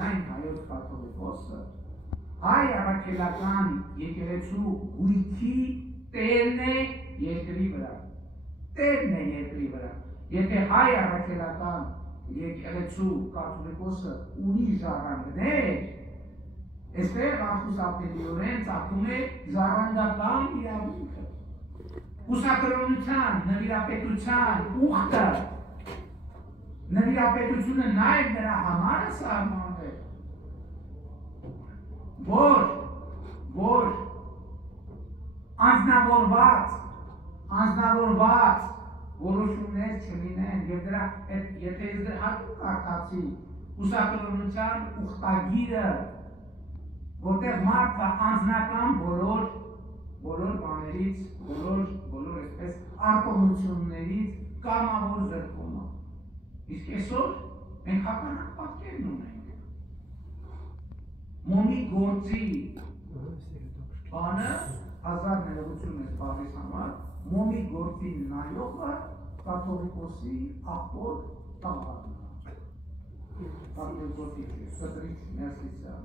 միայն հայոց կաթողիկոսը, հայ առաքելական եկեղեցու գույքի տերն է երկրի վրա։ Տերն է երկրի վրա։ Եթե հայ առաքելական եկեղեցու կաթողիկոսը ունի ժառանգներ, այստեղ անխուսափելիորեն ծագում է ժառանգական իրավունքը։ Կուսակրոնության, նվիրապետության ուխտը, նվիրապետությունը նաև նրա համար է սահմանվել, որ անձնավորված որոշումներ չլինեն, եւ դրա եթե ես հատուկ կարդացի կուսակրոնության ուխտագիրը, որտեղ մարդը անձնական բոլոր բաներից, բոլոր այսպես արտոնություններից կամավոր զրկում է։ Իսկ այսօր մենք հականակ պատկերն ունենք։ Մոմի գործի բանը հազար ներողություն ես բառիս համար, մոմի գործի նայողը կաթողիկոսի աղբոր տաղարն է։ Կաթողիկոսի Կտրիչ Ներսիսյան։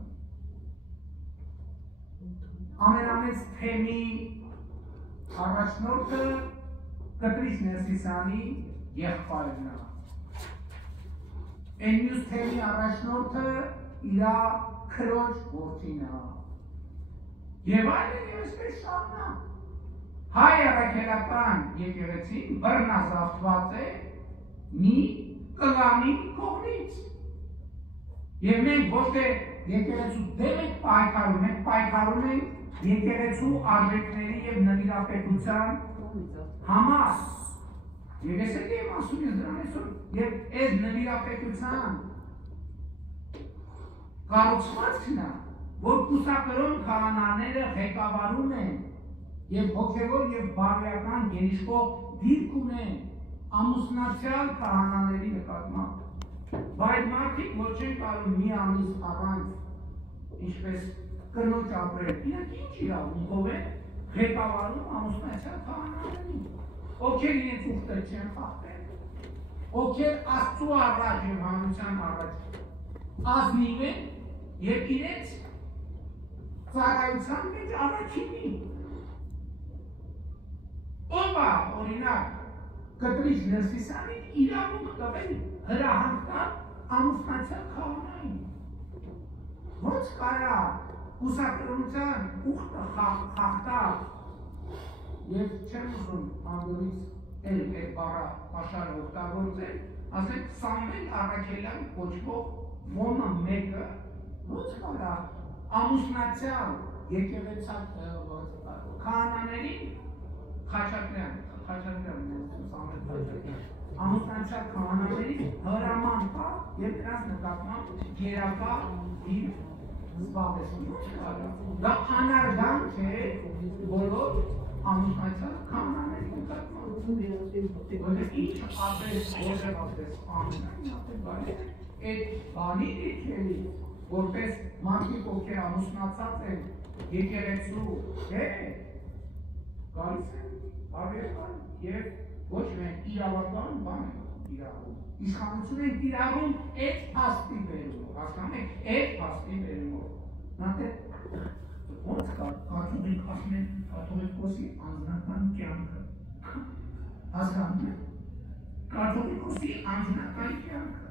Ամենամեծ թեմի առաջնորդը Կտրիչ Ներսիսյանի եղբայրն է։ Այն մյուս թեմի առաջնորդը իր քրոջ որդին է։ Եվ այլն եւ այսպես շարունակ։ Հայ առաքելական եկեղեցին բռնազավթված է մի կլանի կողմից։ Եվ մենք ոչ թե եկեղեցու դեմ ենք պայքարում, մենք պայքարում ենք եկեղեցու արժեքների եւ նվիրապետության համար։ Եվ ես եմ ասում ես դրան այսօր, եւ այս նվիրապետության կառուցվածքն է, որ կուսակրոն քահանաները ղեկավարում են եւ հոգեվոր եւ բարոյական գերիշխող դիրք ունեն ամուսնացյալ քահանաների նկատմամբ։ Բայց մարդիկ ոչ չեն կարող մի ամիս առանց ինչպես կնոջ ապրել, իրանք ինչ իրավունքով են ղեկավարում ամուսնացյալ քահանաներին, ովքեր իրենց ուխտը չեն խախտել, ովքեր Աստծու առաջ եւ հանրության առաջ ազնիվ են եւ իրենց ծառայության մեջ առաջինին։ Ով է օրինակ Կտրիչ Ներսիսյանին իրավունք տվել հրահանգ տալ ամուսնացյալ քահանային։ Ոնց կարա կուսակրոնության ուխտը խախտալ եւ չեմ ուզում անդորից այդ բառը աշխարհը օգտագործել, ասենք Սամվել Առաքելյան կոչվող ոմը մեկը ոնց կարա ամուսնացյալ եկեղեցակ քահանաներին Խաչատրյան ամուսնացյալ քահանաներին հրաման տա եւ դրանց նկատմամբ գերակա իր զբաղեցնում։ Դա անարգանք է բոլոր ամուսնացյալ քահանաների նկատմամբ։ Որտեղ ինչ ապրես այդ բանի դիքելի, որպես մարդիկ ովքեր ամուսնացած են եկեղեցու գալիս են բարոյական եւ ոչ միայն իրավական բան իրավունք։ Իշխանություն են իրավուն այդ փաստի բերումով, հասկանում եք, այդ փաստի բերումով։ Նատե ոնց կաթողիկ ասում են կաթողիկոսի անձնական կյանքը։ Հասկանում եք, կաթողիկոսի անձնական կյանքը։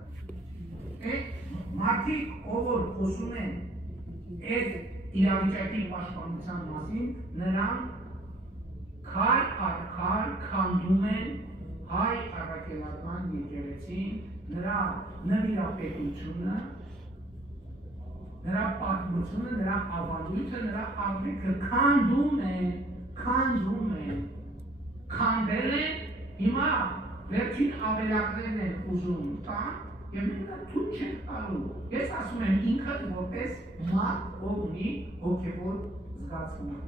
Այդ մարդիկ ով որ խոսում են այդ իրավիճակի պաշտպանության մասին, նրան քար առ քար քանդում են հայ առաքելական եկեղեցին, նրա նվիրապետությունը, նրա պատմությունը, նրա ավանդույթը, նրա արժեքը քանդում են, քանդել են, հիմա վերջին ավելակներն են ուզում տան, եւ մենք դա թույլ չենք տալու։ Ես ասում եմ ինքս որպես մարդ, ով ունի հոգեվոր զգացմունքներ։